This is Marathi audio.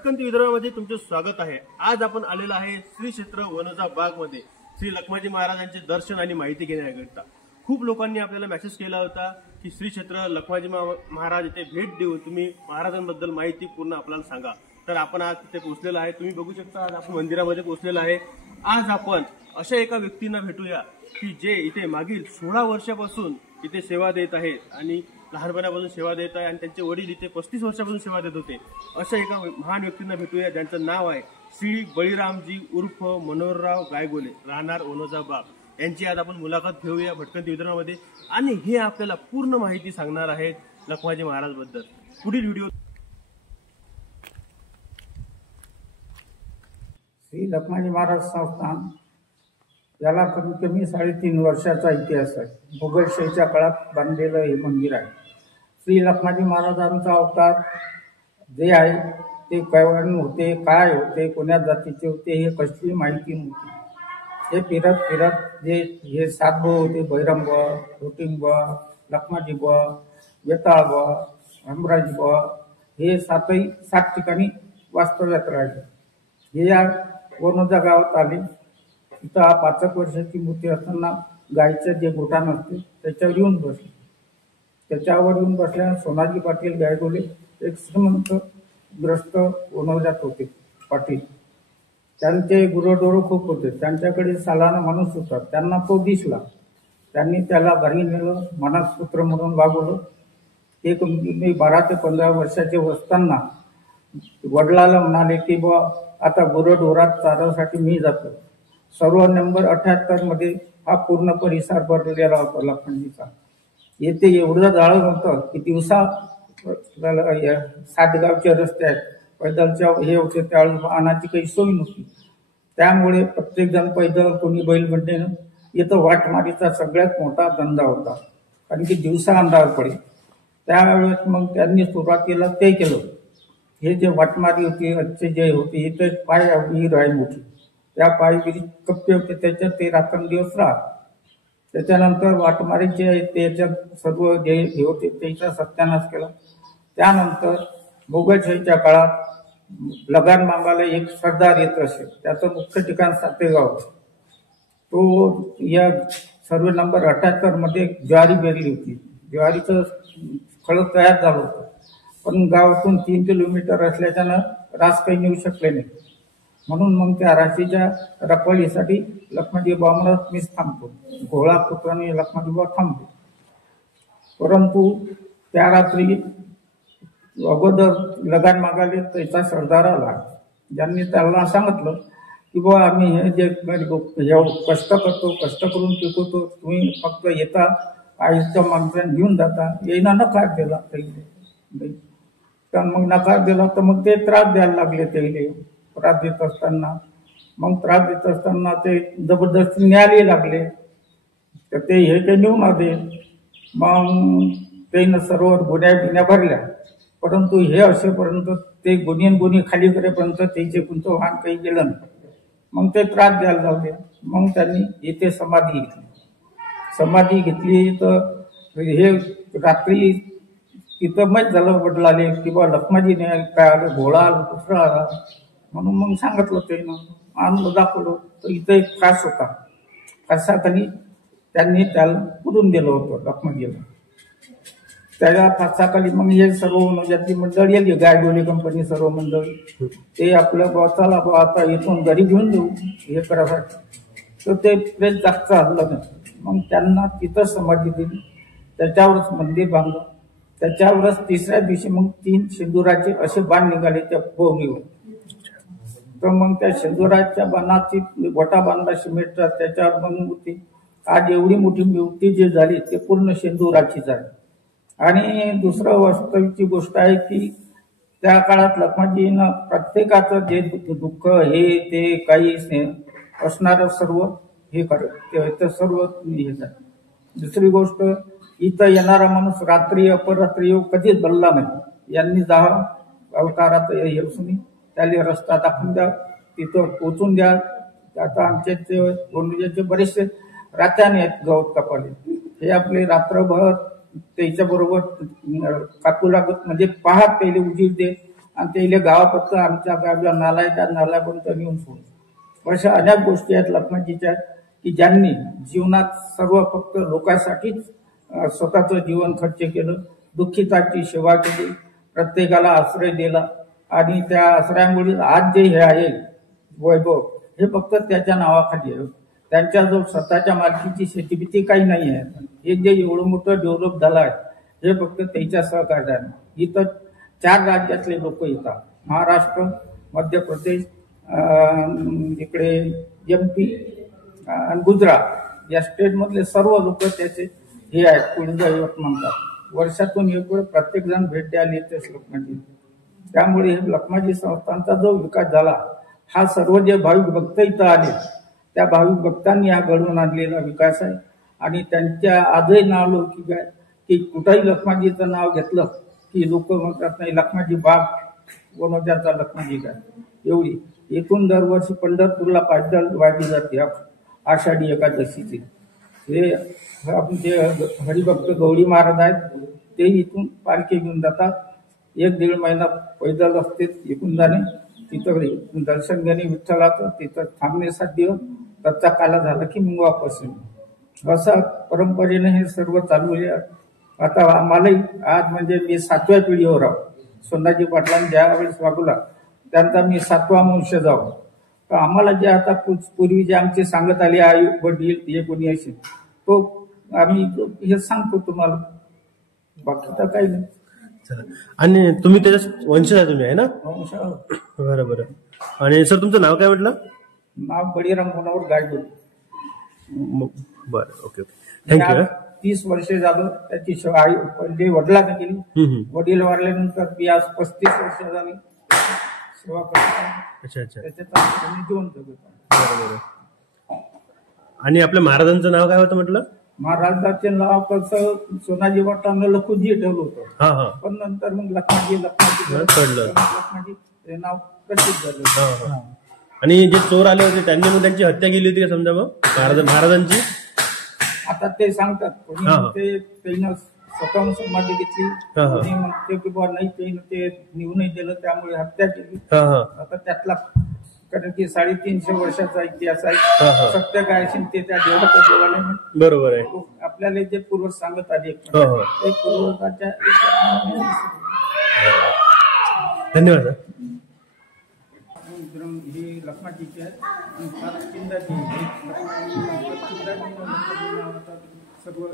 भटकंती विदर्भामध्ये तुमचे स्वागत आहे। आज आपण आलेलो आहे श्री क्षेत्र वनजा बाग मध्ये श्री लखमाजी महाराजांचे दर्शन आणि माहिती घेण्याकरिता। खूप लोकांनी आपल्याला मेसेज केला होता की श्री क्षेत्र लखमाजी महाराज इथे भेट देऊन तुम्ही महाराजांबद्दल माहिती पूर्ण आपल्याला सांगा। तर आपण आज तिथे पोहोचलेलो आहे। तुम्ही बघू शकता आज आपण मंदिरामध्ये पोहोचलेलो आहे। आज आपण अशा एका व्यक्तींना भेटूया की जे इथे मागील 16 वर्षापासून इथे सेवा देत आहेत आणि लहानपणापासून सेवा देत आहे आणि त्यांचे वडील इथे 35 वर्षापासून सेवा देत होते। अशा एका महान व्यक्तींना भेटूया ज्यांचं नाव आहे श्री बळीरामजी उर्फ मनोहरराव गायगोले, राहणार वनजा बाग। यांची आज आपण मुलाखत घेऊया भटकंती विदर्भामध्ये आणि हे आपल्याला पूर्ण माहिती सांगणार आहेत लखमाजी महाराज बद्दल। पुढील व्हिडिओ श्री लखमाजी महाराज संस्थान याला कमीत कमी 3.5 वर्षाचा इतिहास आहे। मुघलशाहीच्या काळात बांधलेलं हे मंदिर आहे। श्री लखमाजी महाराजांचा अवतार जे आहे ते केव्हा होते, काय होते, कोण्या जातीचे होते हे कसली माहिती नव्हती। हे फिरत फिरत हे 7 भाऊ होते, बैरम बुवा, रोटिंग बुवा, लखमाजी बुवा, वेताळ बुवा, हमराजी बुवा, हे 7 ठिकाणी वास्तव्यात राहिले। हे या वनजा गावात आले। इथं 5 वर्षाची मूर्ती असताना गायचं जे गोठाण असते त्याच्यावर येऊन बसले। त्याच्यावर येऊन बसल्याने सोनाजी पाटील गायगोले एक श्रीमंत ग्रस्त वनजात होते पाटील। त्यांचे गुरंढोरं खूप होते। त्यांच्याकडे सालाना माणूस होता। त्यांना तो दिसला। त्यांनी त्याला घरी नेलं, मानसपुत्र म्हणून वागवलं। ते 12 ते 15 वर्षाचे असताना वडिलाला म्हणाले की बुवा आता गुरंढोरात चारासाठी मी जातो। सर्व नंबर 78 मध्ये हा पूर्ण परिसर भरलेला होता लखमाजीचा। येथे एवढं जाळं होतं की दिवसा 7 गावचे रस्ते आहेत, पैदलच्या हे होते, त्यावेळेस वाहनाची काही सोय नव्हती। त्यामुळे प्रत्येक जण पैदल, कोणी बैलबंडीनं इथं वाटमारीचा सगळ्यात मोठा धंदा होता, कारण की दिवसा अंधार पडे। त्यावेळेस मग त्यांनी सुरुवातीला ते केलं। हे जे वाटमारी होती, आजचे जे होते, इथे पाय विहीर आहे मोठी, त्या पायगिरी कप्पे होते, त्याच्यात ते रात्रंदिवस राहत। त्याच्यानंतर वाटमारीचे त्याच्यात सर्व जे हे होते त्याचा सत्यानाश केला। त्यानंतर मुघलशाहीच्या काळात लगान मागायला एक सरदार येत असे, त्याचं मुख्य ठिकाण सातेगाव। तो या सर्व नंबर 78 मध्ये ज्वारी पेरली होती। ज्वारीचं खळ तयार झालं होतं, पण गावातून 3 किलोमीटर असल्याच्यानं रास काही नेऊ शकले नाही। म्हणून मग त्या राशीच्या रखवालीसाठी लखमाजी बामणात मीच थांबतो, घोळा पुत्राने लखमाजी बाबा थांबतो। परंतु त्या रात्री अगोदर लगान मागायला त्याचा सरदार आला, ज्यांनी त्याला सांगितलं की बाबा आम्ही हे जे कष्ट करतो, कष्ट करून पिकवतो, तुम्ही फक्त येता आईच्या माणसाने घेऊन जाता, येईना नकार दिला पहिले। तर मग नकार दिला तर मग ते त्रास द्यायला लागले। ते त्रास देत असताना ते जबरदस्ती न्यायला लागले, तर ते हे ते नेऊन आले। मग त्यानं सर्व गुन्ह्या भरल्या, परंतु हे असेपर्यंत ते गुन्हे खाली करेपर्यंत त्याचे कोणतं वाहन काही गेलं नाही। मग ते त्रास द्यायला लागले। मग त्यांनी इथे समाधी घेतली तर हे रात्री तिथं माहीत झालं वडिलाले की बा लखमाजीने काय आलं, घोडा आला, दुसरा आला, म्हणून मग सांगितलं त्यानं, आणलं, दाखवलं। तर इथं एक फास होता, फासाखाली त्यांनी त्याला पुरून दिलं होतं लखमाजीला। त्या फासाखाली मग हे सर्व वनजाती मंडळी आली, गायगोले कंपनी सर्व मंडळी, ते आपल्या बॉसाला आता इथून घरी घेऊन देऊ हे करासाठी, तर ते प्रेत जास्त हल्लं नाही। मग त्यांना तिथं समाधी दिली, त्याच्यावरच मंदिर बांधलं। त्याच्यावरच 3ऱ्या दिवशी मग 3 शेंदुराचे असे बाण निघाले त्या भोवणीवर। तर मग त्या शेंदुराच्या बाणाची गोटा बांधला सिमेंटचा, त्याच्यावर मग मूर्ती, आज एवढी मोठी मूर्ती जी झाली ते पूर्ण शेंदुराचीच आहे। आणि दुसरं वास्तविकची गोष्ट आहे की त्या काळात लखमाजीनं प्रत्येकाचं जे दुःख हे ते काही असणारं सर्व हे करत सर्व हे झालं। दुसरी गोष्ट, इथं येणारा माणूस रात्री अपरात्री येऊ कधीच बोलला नाही। यांनी 10 अवतारात येऊन त्याला रस्ता दाखवून द्या, तिथं पोचून द्या। आता आमचे ते वनजाचे बरेचसे रात्याने आहेत गवत कापाले, हे आपले रात्रभर त्याच्याबरोबर कापू लागत, म्हणजे पहाट पहिले उजीर दे, आणि ते गावापर्यंत आमच्या गावला नाला आहे त्या नाल्यापर्यंत नेऊन सोडतो. अशा अनेक गोष्टी आहेत लखमाजीच्या की ज्यांनी जीवनात सर्व फक्त लोकांसाठीच स्वतःचं जीवन खर्च केलं, दुःखिताची सेवा केली, प्रत्येकाला आश्रय दिला आणि त्या आश्रयामुळे आज जे हे आहे वैभव हे फक्त त्याच्या नावाखाली आहे. त्यांच्या जो स्वतःच्या मालकीची शेतीबिती काही नाही आहे. हे जे एवढं मोठं डेव्हलप झालं आहे हे फक्त त्याच्या सहकार्याने. इथं 4 राज्यातले लोक येतात, महाराष्ट्र, मध्य प्रदेश, इकडे MP आणि गुजरात या स्टेटमधले सर्व लोक त्याचे हे आहेत, कुलदैवत म्हणतात. वर्षातून एक वेळ प्रत्येक जण भेट द्यायला येतेच लखमाजी. त्यामुळे हे लखमाजी संस्थांचा जो विकास झाला हा सर्व जे भाविक भक्त इथं आले त्या भाविक भक्तांनी हा घडवून आणलेला विकास आहे. आणि त्यांच्या आजही नाव लौकिक आहे की कुठंही लखमाजीचं नाव घेतलं की लोक म्हणतात नाही लखमाजी बाग वनोजाचा लखमाजी काय. एवढी इथून दरवर्षी पंढरपूरला पायदळ वाढली जाते आषाढी एकादशीची. हे आमचे हरिभक्त गौरी महाराज आहेत, ते इथून पालखी घेऊन जातात. 1-1.5 महिना पैदल असते इथून जाणे, तिथं दर्शन घेणे विठ्ठलाचं, तिथं थांबणे 7 दिवस, त्याचा काला झाला की मग वापस येणे. असं परंपरेने हे सर्व चालू आहे. आता आम्हालाही आज म्हणजे मी 7व्या पिढीवर आहो. सोनाजी पाटलांनी ज्यावेळेस वागवला त्यांचा मी 7वा वंशज आहो. तर आम्हाला जे आता पूर्वी जे आमचे सांगत आले आई वडील हे कोणी असेल तो आम्ही हे सांगतो तुम्हाला, बाकी तर काही नाही. आणि तुम्ही त्याच्या वंशज आहे तुम्ही आहे ना? वंश बरं बरं. आणि सर तुमचं नाव काय म्हटलं? नाव बळीराम मुनावर गायगुड. बरं, ओके ओके, थँक्यू. 30 वर्षे झालं त्याची सेवा. आई पहिले वडिलांना केली, वडील वारल्यानंतर मी आज 35 वर्ष झाली सेवा करतो. अच्छा अच्छा, त्याच्यात जीवन जगत. बरं. आणि आपल्या महाराजांचं नाव काय होतं म्हटलं? महाराजांचे नाव कसं सोनाजी पाटलांना लखुजी ठेवलं होतं, पण नंतर मग लखमाजी हे नाव प्रसिद्ध झालं. आणि जे चोर आले होते त्यांनी मग त्यांची हत्या केली होती का समजा मग महाराजांची? आता ते सांगतात कोणी म्हणते त्यानं स्वतःहून समाधी घेतली, कोणी म्हणते की बाबा नाही ते निघू नाही दिलं त्यामुळे हत्या केली. आता त्यातला कारण की 350 वर्षाचा इतिहास आहे. सत्य काय असेल ते त्या देवाच्या देवाने बरोबर आहे. आपल्याला जे पूर्वज सांगत आले ते पूर्वजाच्या. धन्यवाद सर. ही लखमाजीची आहे सर्व